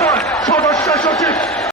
one.